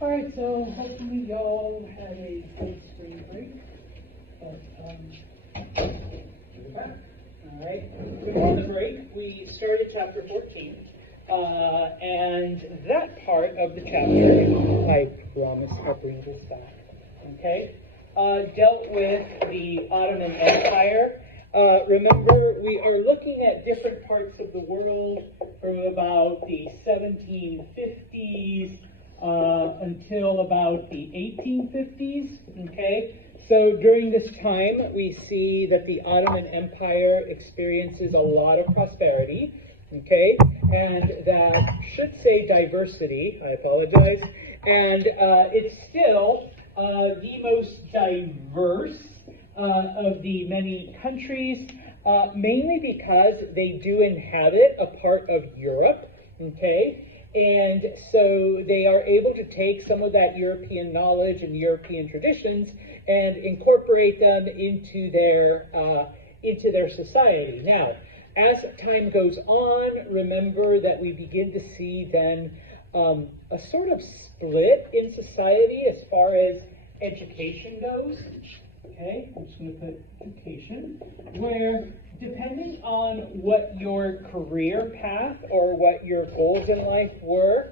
All right, so hopefully y'all had a good spring break. But, we're back. All right. Before the break, we started chapter 14. And that part of the chapter, I promise I'll bring this back, okay, dealt with the Ottoman Empire. Remember, we are looking at different parts of the world from about the 1750s until about the 1850s, okay? So during this time, we see that the Ottoman Empire experiences a lot of prosperity, okay? And that should say diversity, I apologize. And it's still the most diverse of the many countries, mainly because they do inhabit a part of Europe, okay? And so they are able to take some of that European knowledge and European traditions and incorporate them into their society. Now, as time goes on, remember that we begin to see then a sort of split in society as far as education goes. Okay, I'm just going to put education, where depending on what your career path or what your goals in life were,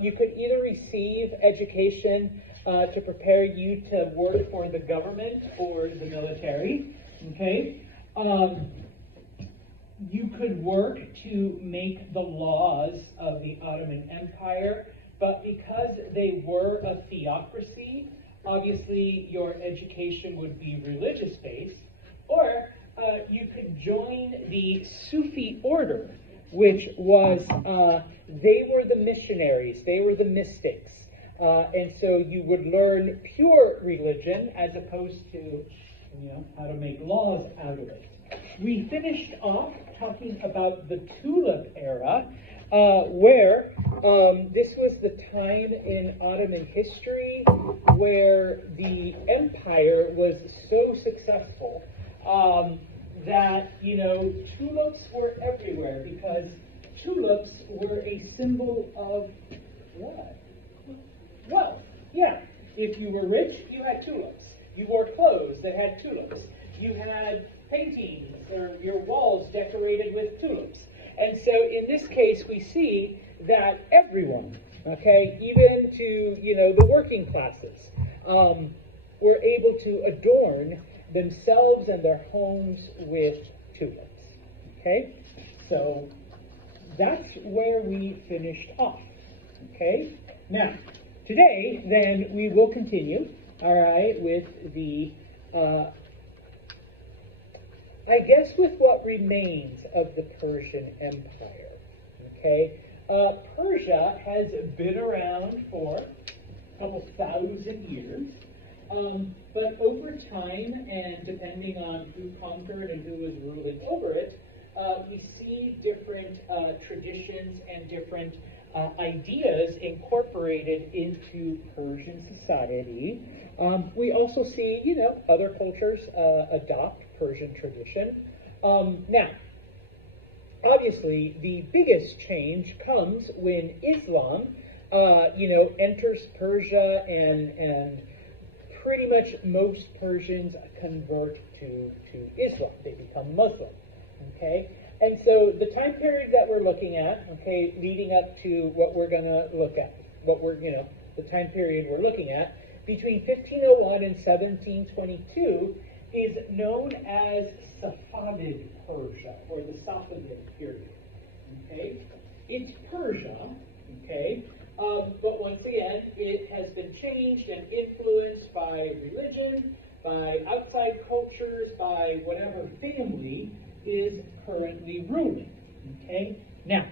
you could either receive education to prepare you to work for the government or the military. Okay, you could work to make the laws of the Ottoman Empire, but because they were a theocracy, obviously your education would be religious-based, or you could join the Sufi order, which was, they were the missionaries, they were the mystics, and so you would learn pure religion as opposed to, how to make laws out of it. We finished off talking about the Tulip era, where this was the time in Ottoman history where the empire was so successful that, tulips were everywhere, because tulips were a symbol of what? Wealth. Yeah. If you were rich, you had tulips. You wore clothes that had tulips. You had paintings or your walls decorated with tulips. And so in this case, we see that everyone, okay, even to, the working classes, were able to adorn themselves and their homes with tulips, okay? So that's where we finished off, okay? Now, today, then, we will continue, all right, with the I guess with what remains of the Persian Empire, okay? Persia has been around for a couple thousand years, but over time, and depending on who conquered and who was ruling over it, we see different traditions and different ideas incorporated into Persian society. We also see, other cultures adopt Persian tradition. Now, obviously, the biggest change comes when Islam, enters Persia, and pretty much most Persians convert to Islam. They become Muslim, okay? And so the time period that we're looking at, okay, leading up to what we're going to look at, the time period we're looking at, between 1501 and 1722 is known as Safavid Persia, or the Safavid period, okay? It's Persia, okay? But once again, it has been changed and influenced by religion, by outside cultures, by whatever family is currently ruling, okay? Now,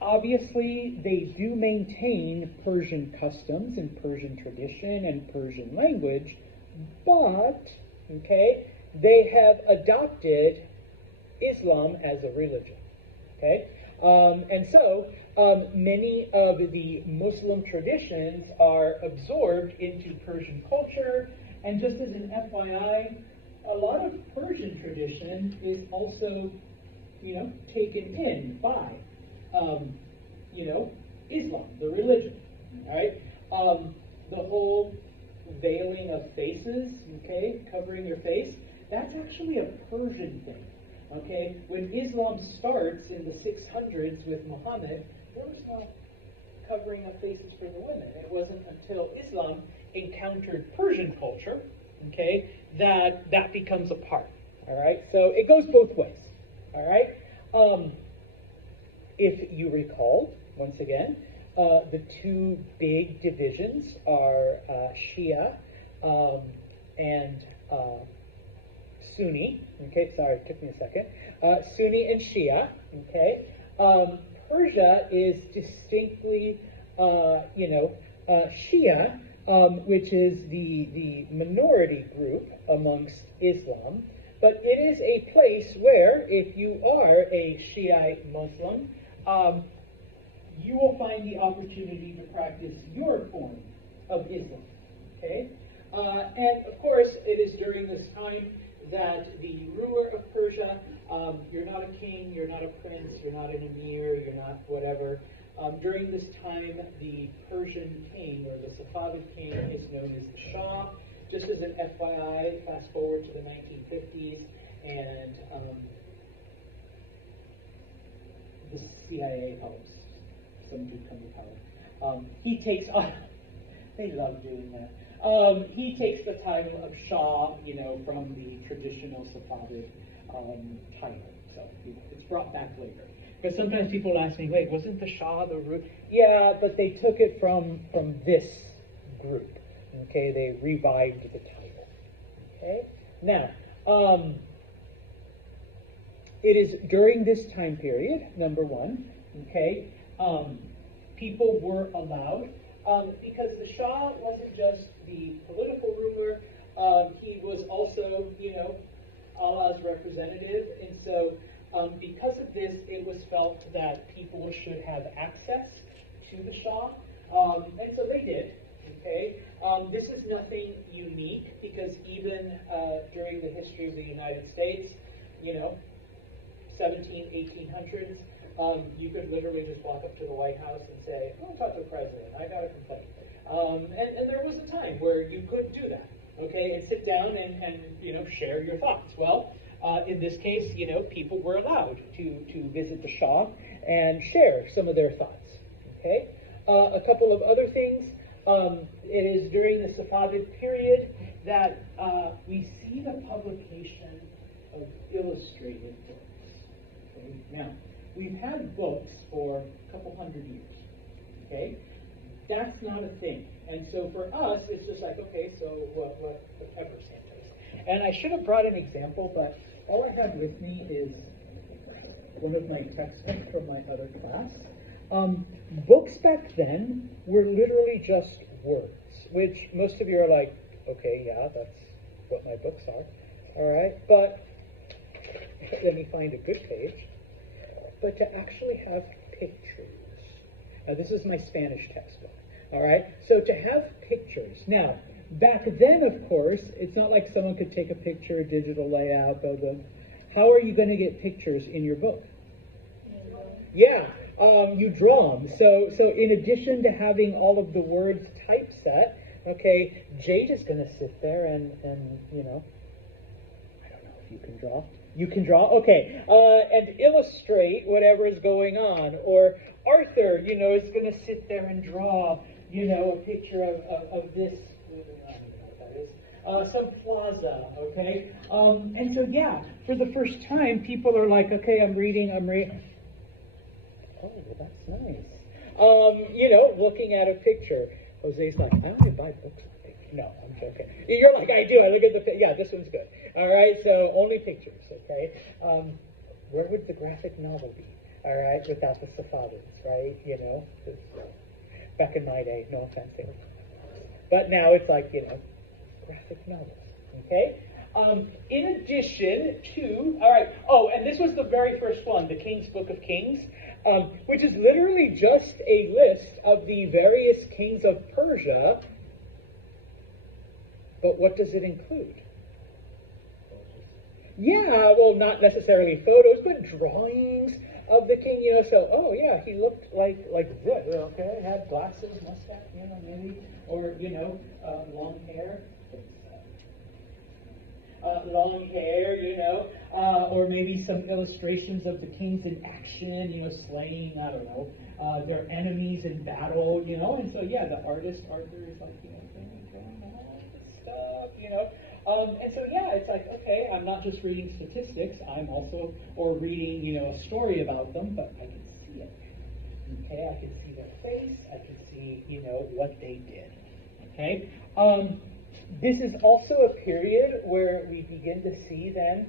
obviously, they do maintain Persian customs and Persian tradition and Persian language, but, okay, they have adopted Islam as a religion, okay? And so, many of the Muslim traditions are absorbed into Persian culture, and just as an FYI, a lot of Persian tradition is also, taken in by, Islam, the religion, all right? The whole veiling of faces, okay, covering your face, that's actually a Persian thing. Okay, when Islam starts in the 600s with Muhammad, there was no covering of faces for the women. It wasn't until Islam encountered Persian culture, okay, that becomes a part. All right, so it goes both ways. All right, if you recall, once again, the two big divisions are Shia and Sunni. Okay, sorry, it took me a second. Sunni and Shia. Okay, Persia is distinctly, Shia, which is the minority group amongst Islam. But it is a place where, if you are a Shiite Muslim, you will find the opportunity to practice your form of Islam. Okay, and of course, it is during this time that the ruler of Persia, you're not a king, you're not a prince, you're not an emir, you're not whatever. During this time, the Persian king, or the Safavid king, is known as the Shah. Just as an FYI, fast forward to the 1950s, and the CIA helps some dude come to power. He takes on, they love doing that. He takes the title of Shah, from the traditional Safavid title. So it's brought back later. Because sometimes people ask me, wait, wasn't the Shah the root? Yeah, but they took it from this group. Okay, they revived the title. Okay, now, it is during this time period, number one, okay, people were allowed, because the Shah wasn't just the political ruler, he was also, Allah's representative, and so because of this, it was felt that people should have access to the Shah, and so they did. Okay, this is nothing unique, because even during the history of the United States, 1800s, you could literally just walk up to the White House and say, I want to talk to the president, I got a complaint. And there was a time where you could do that, okay, and sit down and share your thoughts. Well, in this case, people were allowed to visit the Shah and share some of their thoughts, okay? A couple of other things. It is during the Safavid period that we see the publication of illustrated books. Okay? Now, we've had books for a couple hundred years. Okay? That's not a thing. And so for us, it's just like, okay, so whatever Santos. And I should have brought an example, but all I have with me is one of my textbooks from my other class. Books back then were literally just words, which most of you are like, okay, yeah, that's what my books are. All right, but let me find a good page. But to actually have pictures. Now, this is my Spanish textbook. All right, so to have pictures. Now, back then, of course, it's not like someone could take a picture, digital layout, go. How are you going to get pictures in your book? Yeah. You draw them. So in addition to having all of the words typeset, okay, Jade is going to sit there and I don't know if you can draw. You can draw? Okay. And illustrate whatever is going on. Or Arthur, is going to sit there and draw, a picture of this, I don't know what that is, some plaza, okay? And so, yeah, for the first time, people are like, okay, I'm reading. Oh, that's nice. Looking at a picture. Jose's like, I only buy books with pictures. No, I'm joking. You're like, I do. I look at the yeah, this one's good. All right, so only pictures, okay? Where would the graphic novel be? All right, without the Safavids, right? Back in my day, no offense, they were, but now it's like, graphic novels, okay? In addition to, all right, and this was the very first one, the King's Book of Kings, which is literally just a list of the various kings of Persia. But what does it include? Yeah, well, not necessarily photos, but drawings, of the king, so, oh yeah, he looked like this, okay, had glasses, mustache, maybe, or, long hair. Long hair, or maybe some illustrations of the kings in action, slaying, I don't know, their enemies in battle, and so, yeah, the artist, Arthur, is like, drawing all this stuff, and so, yeah, it's like, okay, I'm not just reading statistics, I'm also, or reading, a story about them, but I can see it, okay, I can see their face, I can see, what they did, okay. This is also a period where we begin to see then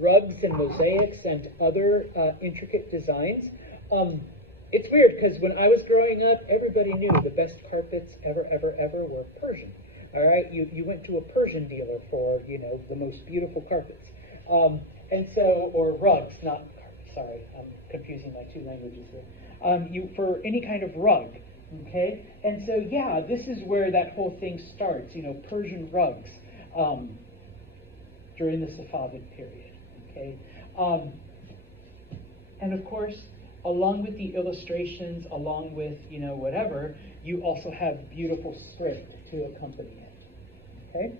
rugs and mosaics and other intricate designs. It's weird because when I was growing up, everybody knew the best carpets ever were Persian. All right, you went to a Persian dealer for the most beautiful carpets, and so or rugs, not carpets. Sorry, I'm confusing my two languages here. You for any kind of rug. Okay, and so yeah, this is where that whole thing starts. Persian rugs during the Safavid period. Okay, and of course, along with the illustrations, along with whatever, you also have beautiful script to accompany it. Okay.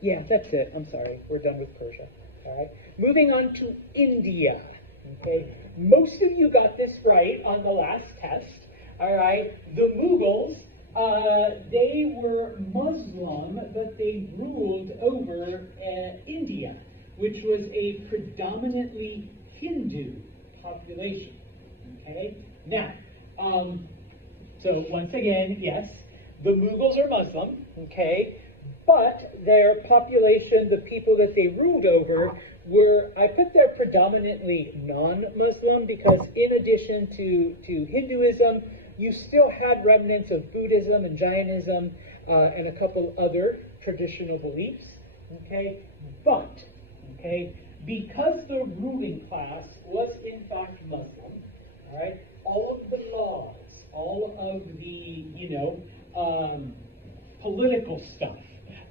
Yeah, that's it. I'm sorry, we're done with Persia. All right, moving on to India. Okay, most of you got this right on the last test. All right, the Mughals, they were Muslim, but they ruled over India, which was a predominantly Hindu population. Okay, now, so once again, yes, the Mughals are Muslim, okay, but their population, the people that they ruled over, were, I put there predominantly non-Muslim because in addition to Hinduism, you still had remnants of Buddhism and Jainism and a couple other traditional beliefs, okay? But, okay, because the ruling class was in fact Muslim, all right, all of the laws, all of the, political stuff,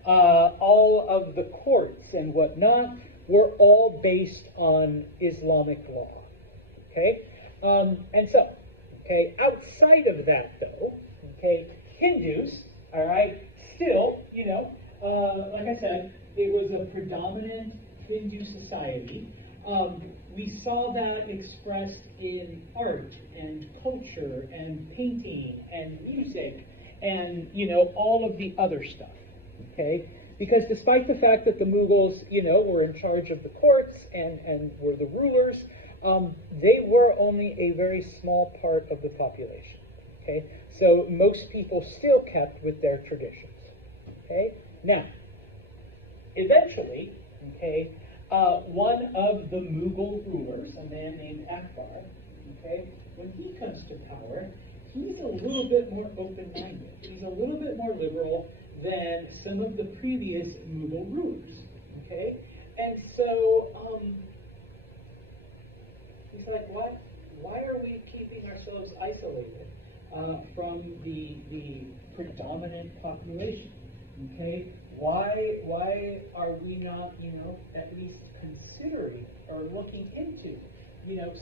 all of the courts and whatnot were all based on Islamic law, okay? And so, okay, outside of that, though, okay, Hindus, all right, still, like I said, it was a predominant Hindu society. We saw that expressed in art and culture and painting and music and, all of the other stuff, okay? Because despite the fact that the Mughals, were in charge of the courts and were the rulers, they were only a very small part of the population, okay? So most people still kept with their traditions, okay? Now, eventually, okay, one of the Mughal rulers, a man named Akbar, okay, when he comes to power, he's a little bit more open-minded. He's a little bit more liberal than some of the previous Mughal rulers, okay? And so, he's like, why are we keeping ourselves isolated from the predominant population? Okay, why are we not, at least considering or looking into,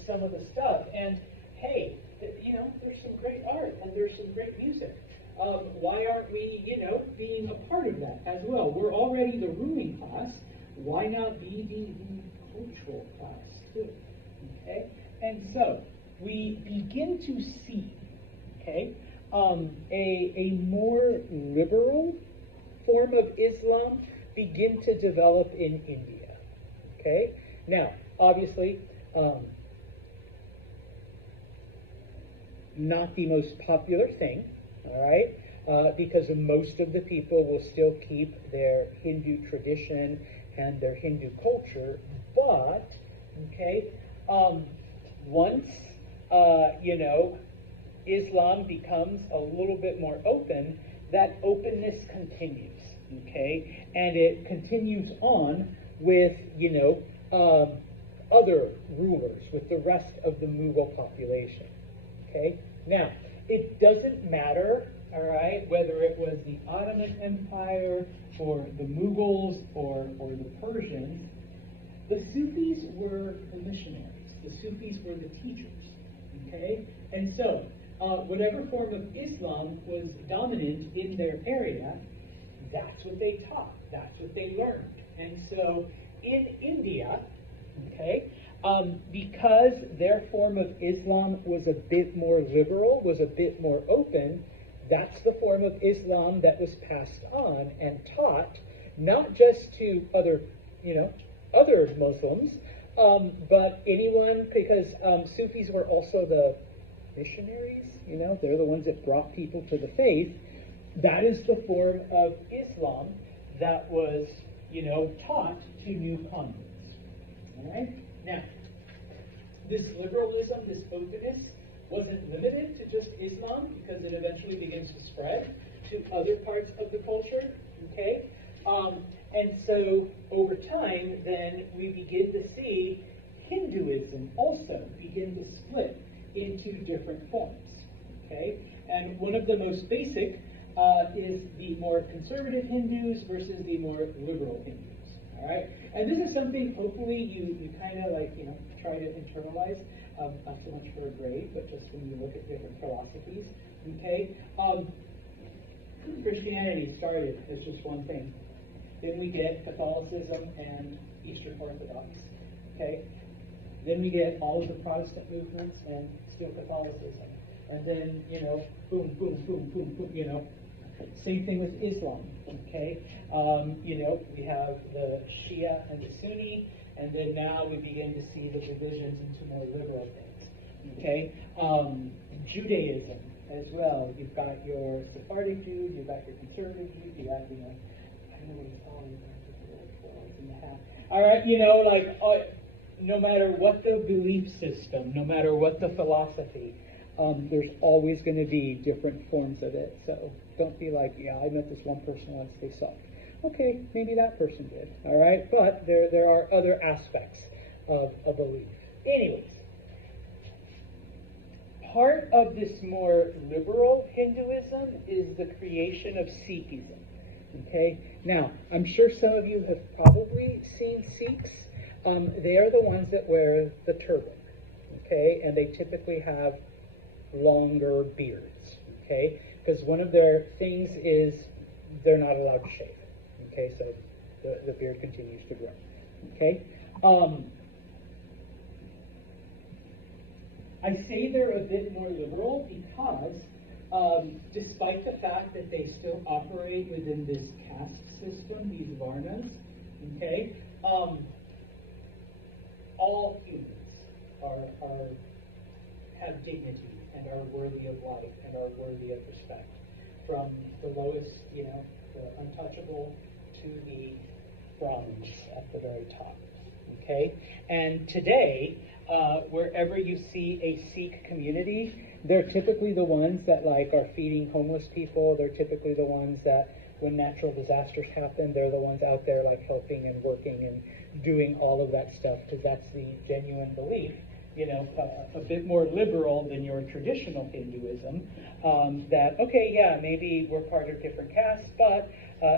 some of the stuff? And hey, there's some great art and there's some great music. Why aren't we, being a part of that as well? We're already the ruling class. Why not be the cultural class too? Okay, and so we begin to see, okay, a more liberal form of Islam begin to develop in India. Okay, now obviously, not the most popular thing, all right, because most of the people will still keep their Hindu tradition and their Hindu culture, but okay. Once, Islam becomes a little bit more open, that openness continues, okay? And it continues on with, other rulers, with the rest of the Mughal population, okay? Now, it doesn't matter, all right, whether it was the Ottoman Empire or the Mughals or the Persians, the Sufis were the missionaries. The Sufis were the teachers, okay? And so, whatever form of Islam was dominant in their area, that's what they taught, that's what they learned. And so, in India, okay, because their form of Islam was a bit more liberal, was a bit more open, that's the form of Islam that was passed on and taught, not just to other Muslims, but anyone, because Sufis were also the missionaries, they're the ones that brought people to the faith. That is the form of Islam that was, taught to new converts. All right? Now, this liberalism, this openness, wasn't limited to just Islam, because it eventually begins to spread to other parts of the culture, okay? And so, over time, then, we begin to see Hinduism also begin to split into different forms, okay? And one of the most basic is the more conservative Hindus versus the more liberal Hindus, all right? And this is something, hopefully, you kind of try to internalize, not so much for a grade, but just when you look at different philosophies, okay? Christianity started as just one thing. Then we get Catholicism and Eastern Orthodox, okay? Then we get all of the Protestant movements and still Catholicism. And then, boom, boom, boom, boom, boom, Same thing with Islam, okay? We have the Shia and the Sunni, and then now we begin to see the divisions into more liberal things, okay? Judaism as well. You've got your Sephardic Jews, you've got your conservative Jews, you got, I don't know what it's called, all right, no matter what the belief system, no matter what the philosophy, there's always going to be different forms of it. So don't be like, yeah, I met this one person once, they sucked. Okay, maybe that person did, all right? But there are other aspects of a belief. Anyways, part of this more liberal Hinduism is the creation of Sikhism, okay? Now, I'm sure some of you have probably seen Sikhs. They are the ones that wear the turban, okay? And they typically have longer beards, okay? Because one of their things is they're not allowed to shave, okay? So the beard continues to grow, okay? I say they're a bit more liberal because despite the fact that they still operate within this caste system, these varnas, okay, all humans have dignity and are worthy of life and are worthy of respect. From the lowest, the untouchable, to the Brahmins at the very top. Okay? And today, wherever you see a Sikh community, they're typically the ones that are feeding homeless people. They're typically the ones that, when natural disasters happen, they're the ones out there helping and working and doing all of that stuff, because that's the genuine belief, a bit more liberal than your traditional Hinduism, that, okay, yeah, maybe we're part of different castes, but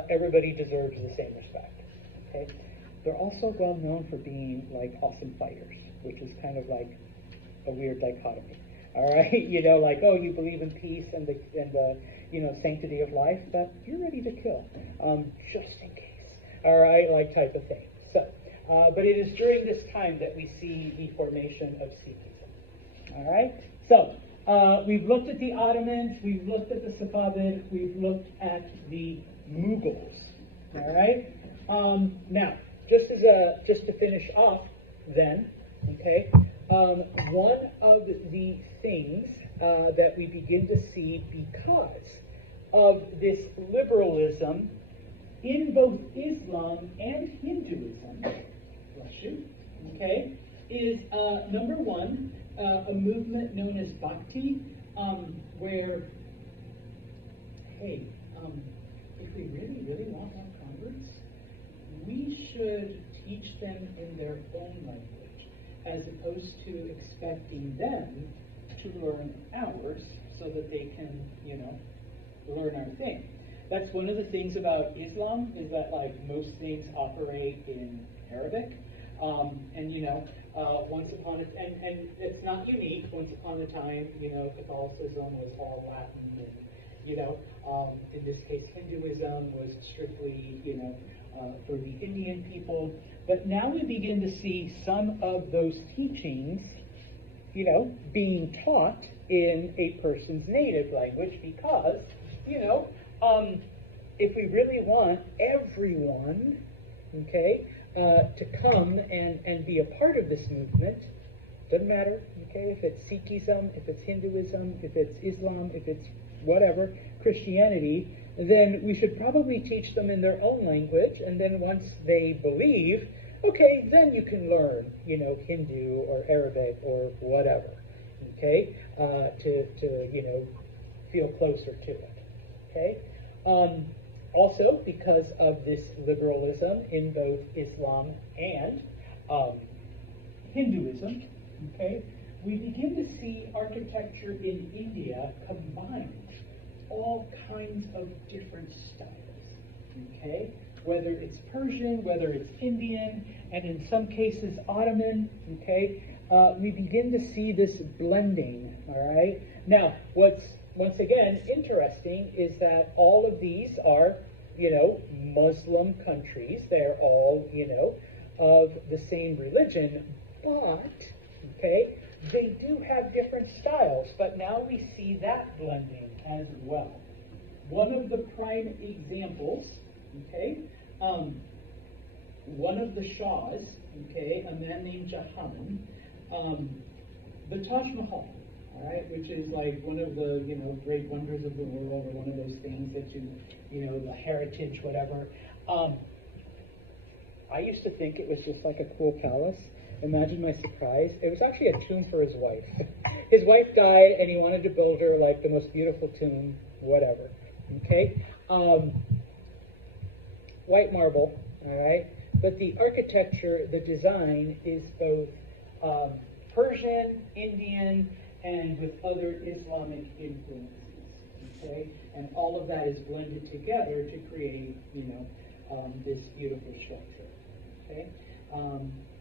everybody deserves the same respect, okay? They're also well known for being awesome fighters, which is kind of a weird dichotomy, all right? Oh, you believe in peace and the sanctity of life, but you're ready to kill, just in case, all right, type of thing. So, but it is during this time that we see the formation of Sikhism. All right? So, we've looked at the Ottomans, we've looked at the Safavid, we've looked at the Mughals. All right? Now, just to finish off then, okay, one of the things that we begin to see because of this liberalism in both Islam and Hinduism, okay, is number one, a movement known as Bhakti, where, hey, if we really, really want more converts, we should teach them in their own language, as opposed to expecting them to learn ours so that they can, learn our thing. That's one of the things about Islam, is that most things operate in Arabic. And once upon a, and it's not unique. Once upon a time, Catholicism was all Latin, and in this case, Hinduism was strictly, for the Indian people. But now we begin to see some of those teachings, being taught in a person's native language because, if we really want everyone, to come and be a part of this movement, doesn't matter, if it's Sikhism, if it's Hinduism, if it's Islam, if it's whatever, Christianity, then we should probably teach them in their own language, and then once they believe, then you can learn, Hindu or Arabic or whatever, to feel closer to it, Also, because of this liberalism in both Islam and Hinduism, we begin to see architecture in India combine all kinds of different styles, whether it's Persian, whether it's Indian, and in some cases Ottoman, we begin to see this blending, all right? Now, what's once again interesting is that all of these are, Muslim countries. They're all, of the same religion, but, they do have different styles, but now we see that blending as well. One of the prime examples, one of the Shahs, a man named Jahan, the Taj Mahal, all right, which is like one of the, great wonders of the world, or one of those things that the heritage, whatever. I used to think it was just like a cool palace. Imagine my surprise. It was actually a tomb for his wife. His wife died, and he wanted to build her like the most beautiful tomb, whatever. White marble, all right? But the architecture, the design is both Persian, Indian, and with other Islamic influences, And all of that is blended together to create, this beautiful structure,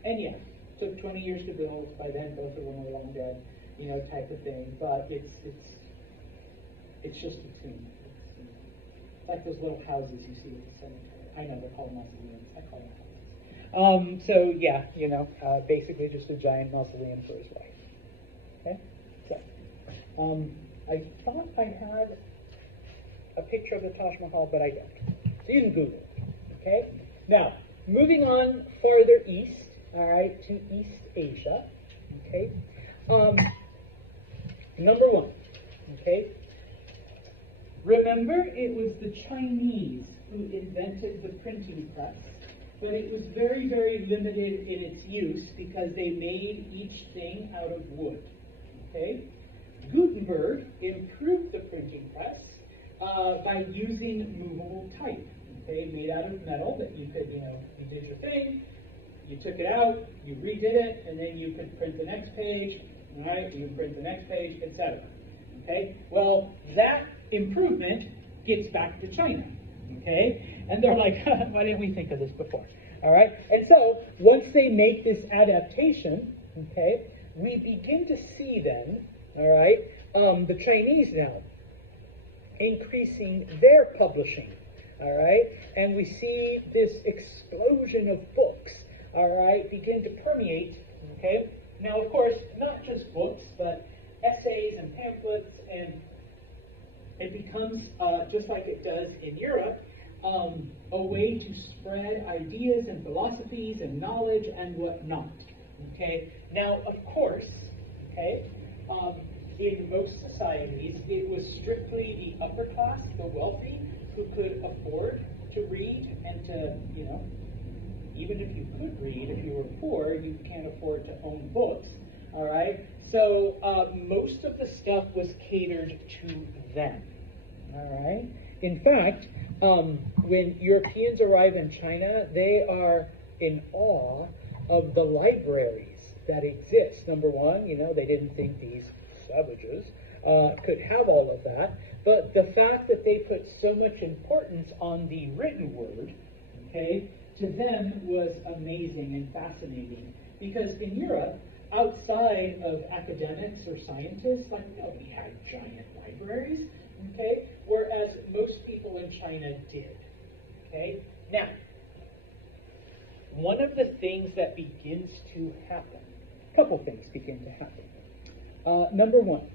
And yeah, took 20 years to build. By then, both of them were long dead, type of thing. But it's just a tomb. It's like those little houses you see at the cemetery. I know they're called mausoleums. I call them houses. So yeah, basically just a giant mausoleum for his wife. So, I thought I had a picture of the Taj Mahal, but I don't. So you can Google it. Now, moving on farther east, all right, to East Asia. Number one. Remember, it was the Chinese who invented the printing press, but it was very, very limited in its use because they made each thing out of wood. Gutenberg improved the printing press by using movable type, made out of metal that you could, you did your thing, you took it out, you redid it, and then you could print the next page, all right, you print the next page, etc. Well, that improvement gets back to China, and they're like, why didn't we think of this before? All right, and so once they make this adaptation, we begin to see then, all right, the Chinese now increasing their publishing, all right, and we see this explosion of books, all right, begin to permeate, Now, of course, not just books, but essays and pamphlets, and it becomes, just like it does in Europe, a way to spread ideas and philosophies and knowledge and whatnot, Now, of course, in most societies, it was strictly the upper class, the wealthy, who could afford to read and to, even if you could read, if you were poor, you can't afford to own books, all right? So most of the stuff was catered to them, all right? In fact, when Europeans arrive in China, they are in awe of the libraries that exist. Number one, they didn't think these savages could have all of that, but the fact that they put so much importance on the written word, to them was amazing and fascinating. Because in Europe, outside of academics or scientists, like nobody had giant libraries, okay? Whereas most people in China did, okay? Now, one of the things that begins to happen, a couple things begin to happen. Number one,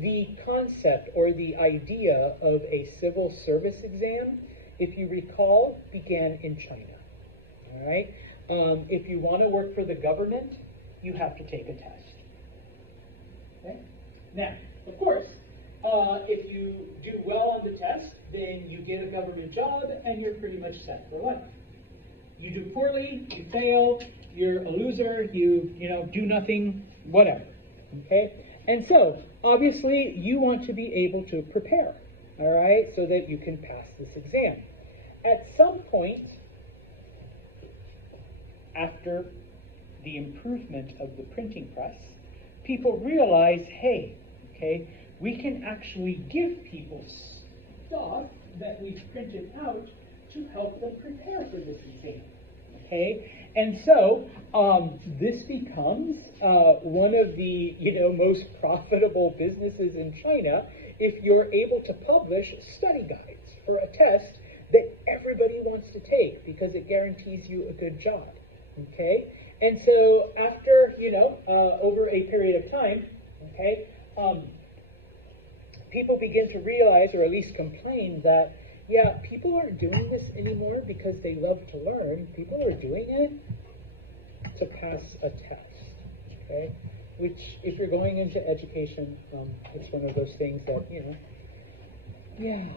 the concept or the idea of a civil service exam, if you recall, began in China, all right? If you want to work for the government, you have to take a test. Okay? Now, of course, if you do well on the test, then you get a government job and you're pretty much set for life. You do poorly, you fail, you're a loser, you do nothing, whatever. Okay? And so, obviously, you want to be able to prepare, all right, so that you can pass this exam. At some point, after the improvement of the printing press, people realize, hey, okay, we can actually give people stuff that we've printed out to help them prepare for this exam, okay? And so this becomes one of the most profitable businesses in China if you're able to publish study guides for a test that everybody wants to take because it guarantees you a good job. Okay, and so after over a period of time, okay, people begin to realize, or at least complain, that people aren't doing this anymore because they love to learn. People are doing it to pass a test. Okay, which if you're going into education, it's one of those things that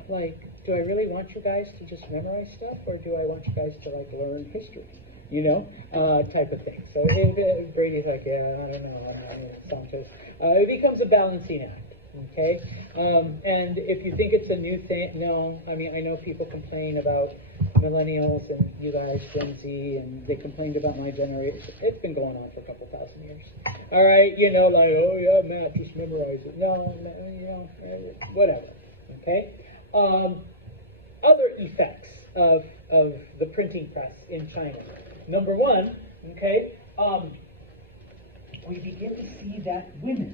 like, do I really want you guys to just memorize stuff, or do I want you guys to learn history? Type of thing. So if Brady's like, I don't know, Santos. It becomes a balancing act, okay? And if you think it's a new thing, no. I mean, I know people complain about millennials and you guys, Gen Z, and they complained about my generation. It's been going on for a couple thousand years. All right, oh yeah, Matt, just memorize it. No, whatever, okay? Other effects of the printing press in China. Number one, okay, we begin to see that women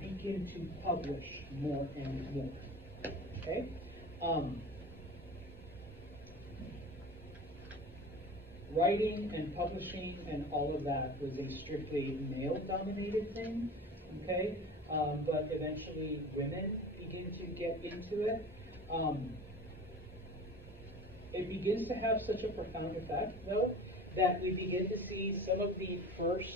begin to publish more and more. Okay, writing and publishing and all of that was a strictly male-dominated thing. Okay, but eventually women begin to get into it. It begins to have such a profound effect, though, that we begin to see some of the first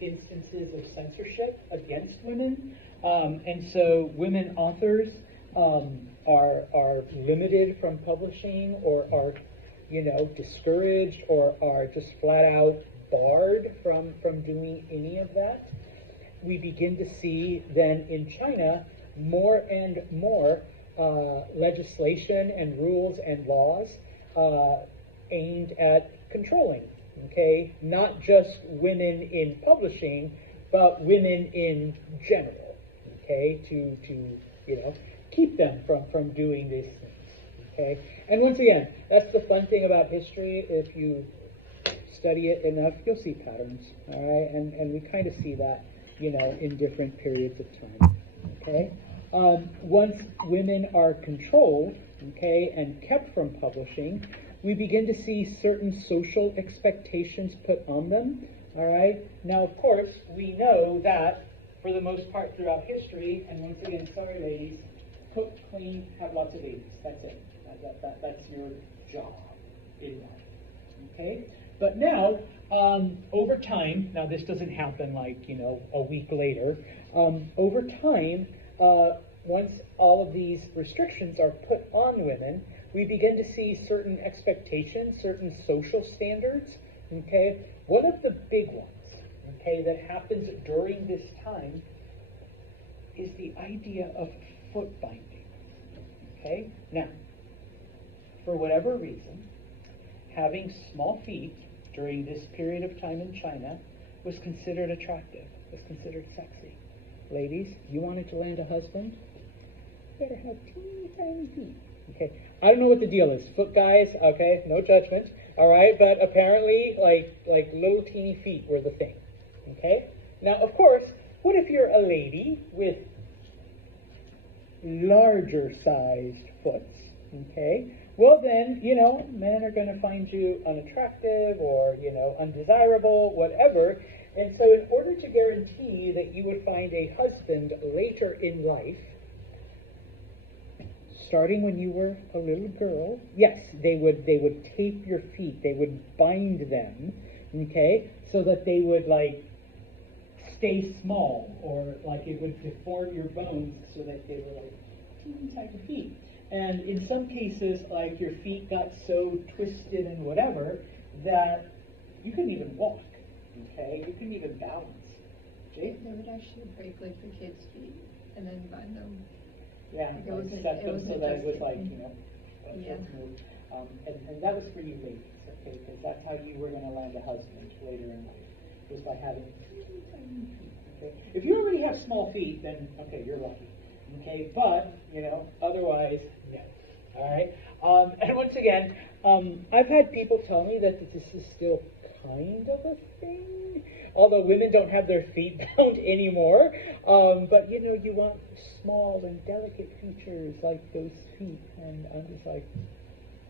instances of censorship against women. And so women authors are limited from publishing, or are, discouraged, or are just flat out barred from doing any of that. We begin to see then in China more and more legislation and rules and laws aimed at controlling, okay, not just women in publishing, but women in general, okay, to keep them from doing these things, okay. And once again, that's the fun thing about history. If you study it enough, you'll see patterns, all right, and we kind of see that, in different periods of time, okay. Once women are controlled, okay, and kept from publishing, we begin to see certain social expectations put on them, all right? Now, of course, we know that, for the most part throughout history, and once again, sorry ladies, cook, clean, have lots of babies. That's it. That's your job in life, okay? But now, over time, now this doesn't happen like, a week later, over time, once all of these restrictions are put on women, we begin to see certain expectations, certain social standards, okay? One of the big ones, okay, that happens during this time is the idea of foot binding, okay? Now, for whatever reason, having small feet during this period of time in China was considered attractive, was considered sexy. Ladies, you wanted to land a husband? You better have teeny tiny feet, Okay, I don't know what the deal is. Foot guys, okay, no judgment. All right, but apparently, like little teeny feet were the thing. Okay, now of course, what if you're a lady with larger sized foots? Okay, well then, men are going to find you unattractive or undesirable, whatever. And so, in order to guarantee that you would find a husband later in life, starting when you were a little girl, yes, they would tape your feet, they would bind them, okay, so that they would stay small, or it would deform your bones so that they were teeny tiny feet. And in some cases, your feet got so twisted and whatever that you couldn't even walk, okay, you couldn't even balance. Jake? They would actually break the kids' feet and then bind them. Yeah, set them so that it was yeah. smooth. And that was for you ladies, okay, because that's how you were going to land a husband later in life, was by having teeny tiny feet, okay? If you already have small feet, then, okay, you're lucky, okay? But, otherwise, no, all right? And once again, I've had people tell me that this is still kind of a thing, although women don't have their feet bound anymore. But you want small and delicate features like those feet, and I'm just like,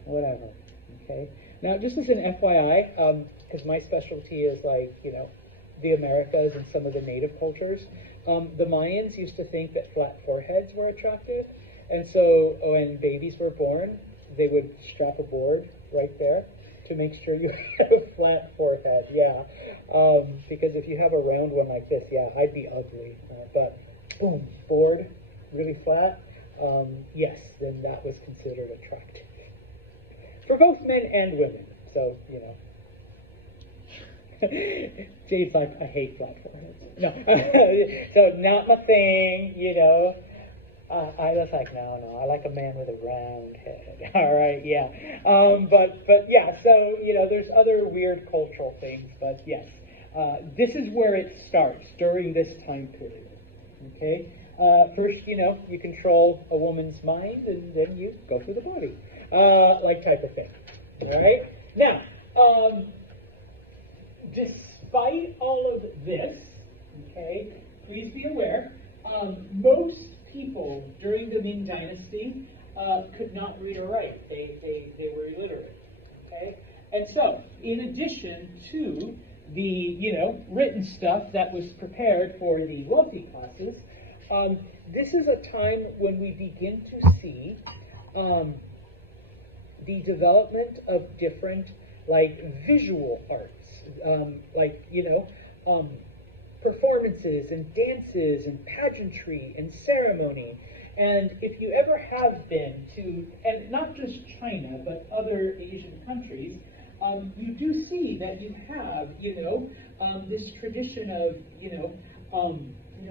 whatever. Okay. Now, just as an FYI, because my specialty is the Americas and some of the native cultures, the Mayans used to think that flat foreheads were attractive, and so when babies were born, they would strap a board right there to make sure you had a flat forehead, yeah. Because if you have a round one like this, yeah, I'd be ugly. But, boom, board, really flat, yes, then that was considered attractive. For both men and women, so, Jade's like, I hate flat foreheads. No, so not my thing, I was like, no, I like a man with a round head. All right, yeah. But yeah, so, there's other weird cultural things, but yes. This is where it starts, during this time period, okay? First, you control a woman's mind, and then you go through the body, type of thing, all right? Now, despite all of this, okay, please be aware, most people during the Ming Dynasty could not read or write. They were illiterate, okay? And so, in addition to the, written stuff that was prepared for the wealthy classes, this is a time when we begin to see the development of different, visual arts, performances and dances and pageantry and ceremony. And if you ever have been to, and not just China, but other Asian countries, you do see that you have, this tradition of,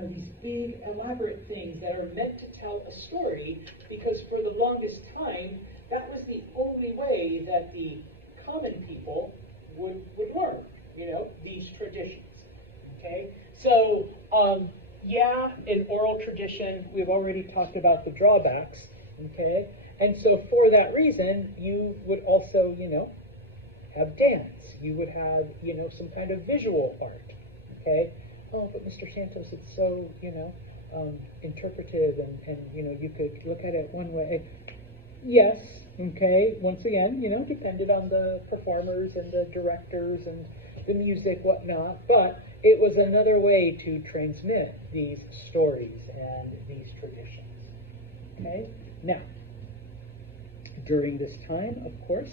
these big elaborate things that are meant to tell a story, because for the longest time, that was the only way that the common people would learn, these traditions. Okay, so yeah, in oral tradition, we've already talked about the drawbacks. Okay, and so for that reason, you would also, have dance. You would have, some kind of visual art. Okay, oh, but Mr. Santos, it's so, interpretive, and you could look at it one way. Yes, okay, once again, depended on the performers and the directors and the music, whatnot, but it was another way to transmit these stories and these traditions. Okay? Now, during this time, of course,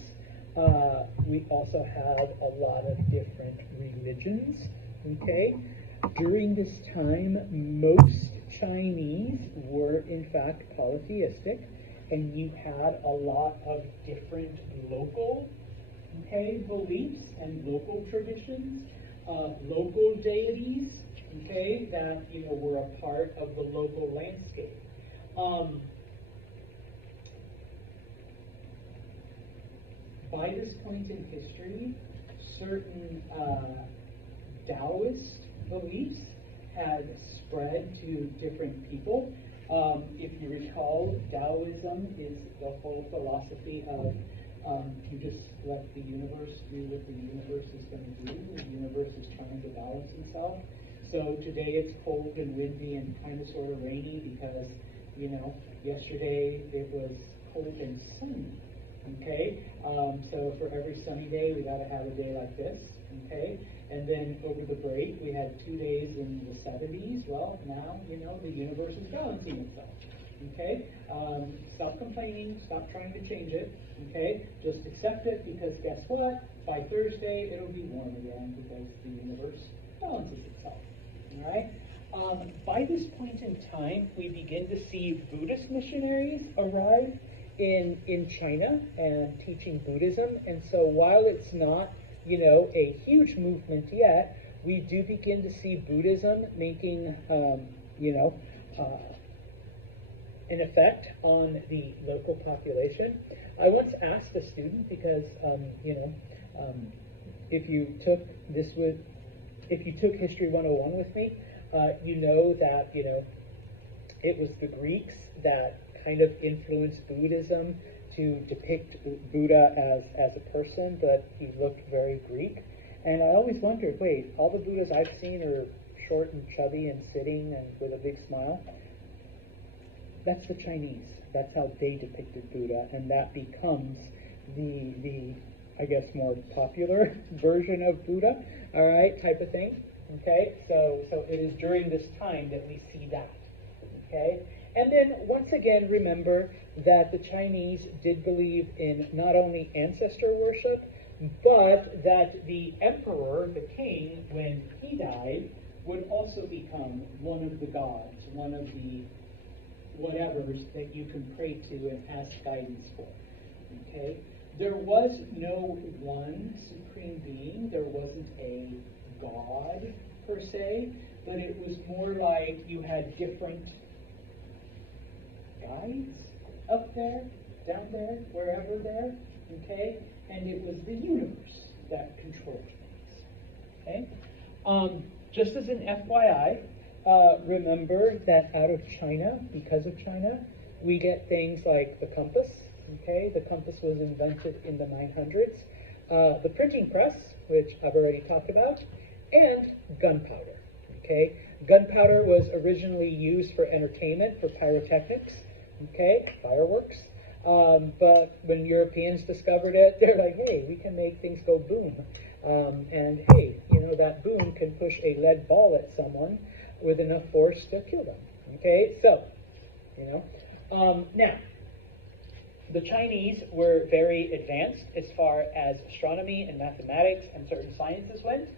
we also have a lot of different religions. Okay? During this time, most Chinese were, in fact, polytheistic, and you had a lot of different local, beliefs and local traditions, local deities, that, were a part of the local landscape. By this point in history, certain Taoist beliefs had spread to different people. If you recall, Taoism is the whole philosophy of you just let the universe do what the universe is going to do. The universe is trying to balance itself. So today it's cold and windy and kind of sort of rainy because, yesterday it was cold and sunny. Okay? So for every sunny day, we got to have a day like this. Okay? And then over the break, we had 2 days in the 70s. Well, now, the universe is balancing itself. Okay? Stop complaining. Stop trying to change it. Okay? Just accept it because guess what? By Thursday, it'll be warm again because the universe balances itself. All right? By this point in time, we begin to see Buddhist missionaries arrive in China and teaching Buddhism. And so while it's not a huge movement yet, we do begin to see Buddhism making, an effect on the local population. I once asked a student because, if you took History 101 with me, that, it was the Greeks that kind of influenced Buddhism to depict Buddha as a person, but he looked very Greek. And I always wondered, wait, all the Buddhas I've seen are short and chubby and sitting and with a big smile. That's the Chinese. That's how they depicted Buddha, and that becomes the I guess more popular version of Buddha, all right, type of thing. Okay, so it is during this time that we see that. Okay, and then once again remember that the Chinese did believe in not only ancestor worship, but that the emperor, the king, when he died, would also become one of the gods, one of the whatevers that you can pray to and ask guidance for. Okay? There was no one supreme being. There wasn't a god, per se, but it was more like you had different guides up there, down there, wherever there, okay? And it was the universe that controlled things, okay? Just as an FYI, remember that out of China, because of China, we get things like the compass, okay? The compass was invented in the 900s. The printing press, which I've already talked about, and gunpowder, okay? Gunpowder was originally used for entertainment, for pyrotechnics, okay? Fireworks. But when Europeans discovered it, they're like, hey, we can make things go boom. And hey, that boom can push a lead ball at someone with enough force to kill them. Okay, so, now, the Chinese were very advanced as far as astronomy and mathematics and certain sciences went.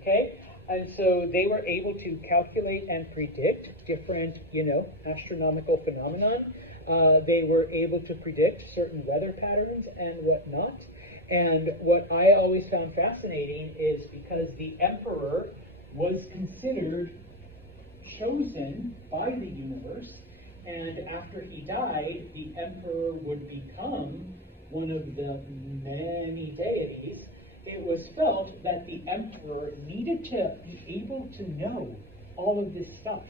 Okay, and so they were able to calculate and predict different, astronomical phenomenon. They were able to predict certain weather patterns and whatnot. And what I always found fascinating is because the emperor was considered chosen by the universe, and after he died, the emperor would become one of the many deities. It was felt that the emperor needed to be able to know all of this stuff.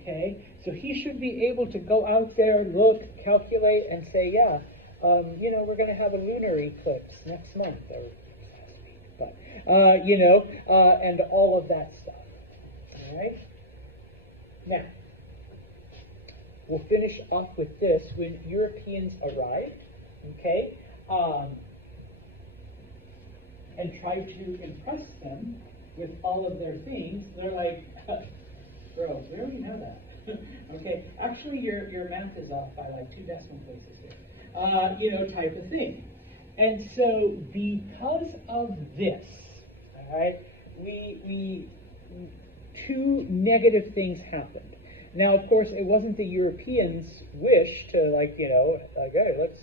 Okay, so he should be able to go out there, look, calculate, and say, yeah, we're going to have a lunar eclipse next month, and all of that stuff. All right. Now, we'll finish off with this. When Europeans arrived, okay, and tried to impress them with all of their things, they're like, bro, we already know that. Okay, actually your math is off by like 2 decimal places here. Type of thing. And so because of this, all right, we two negative things happened. Now, of course, it wasn't the Europeans' wish to hey, let's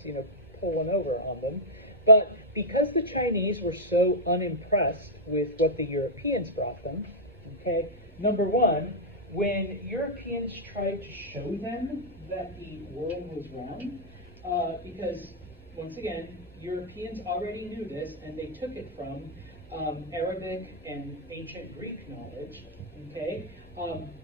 pull one over on them. But because the Chinese were so unimpressed with what the Europeans brought them, okay, number one, when Europeans tried to show them that the world was round, because, once again, Europeans already knew this, and they took it from Arabic and ancient Greek knowledge, okay?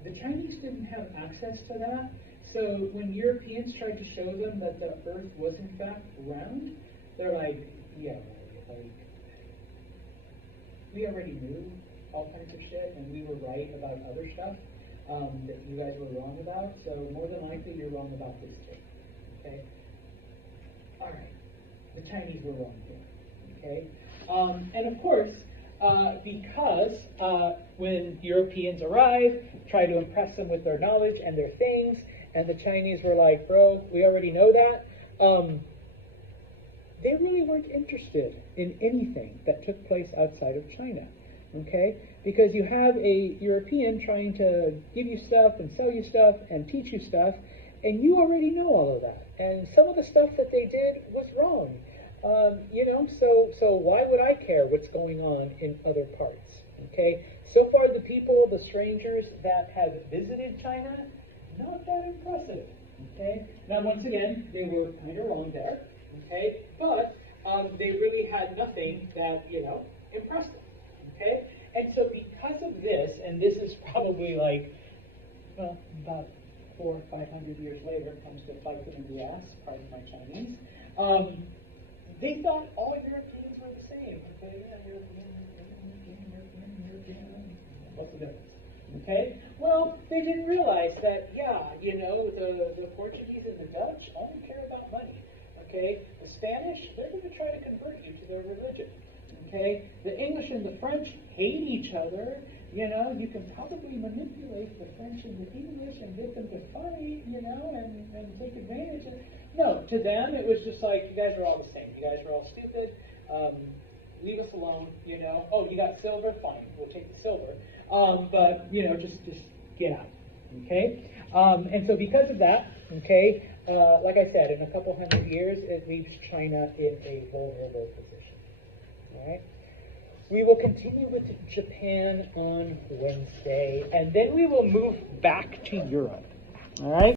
The Chinese didn't have access to that, So when Europeans tried to show them that the Earth was in fact round, they're like, yeah, like, we already knew all kinds of shit, and we were right about other stuff that you guys were wrong about, so more than likely you're wrong about this too, okay? All right, the Chinese were wrong too, okay? And of course, because when Europeans arrived, tried to impress them with their knowledge and their things, and the Chinese were like, bro, we already know that, they really weren't interested in anything that took place outside of China, okay? Because you have a European trying to give you stuff and sell you stuff and teach you stuff, and you already know all of that. And some of the stuff that they did was wrong. So why would I care what's going on in other parts? Okay. So far, the people, the strangers that have visited China, not that impressive. Okay. Now, once again, they were kind of wrong there. Okay. But they really had nothing that impressed them. Okay. And so because of this, and this is probably like, well, about 400 or 500 years later, it comes to bite them in the ass, pardon my Chinese. They thought all Europeans were the same. Okay, yeah, European. What's the difference? Okay, well, they didn't realize that, the Portuguese and the Dutch only care about money. Okay, the Spanish, they're going to try to convert you to their religion. Okay, the English and the French hate each other. You can probably manipulate the French and the English and get them to fight, and take advantage of it. No, to them it was just like, you guys are all the same. You guys are all stupid. Leave us alone, Oh, you got silver? Fine, we'll take the silver. But, just get out, okay? And so because of that, okay, like I said, in a couple hundred years, it leaves China in a vulnerable position, all right? We will continue with Japan on Wednesday, and then we will move back to Europe. All right?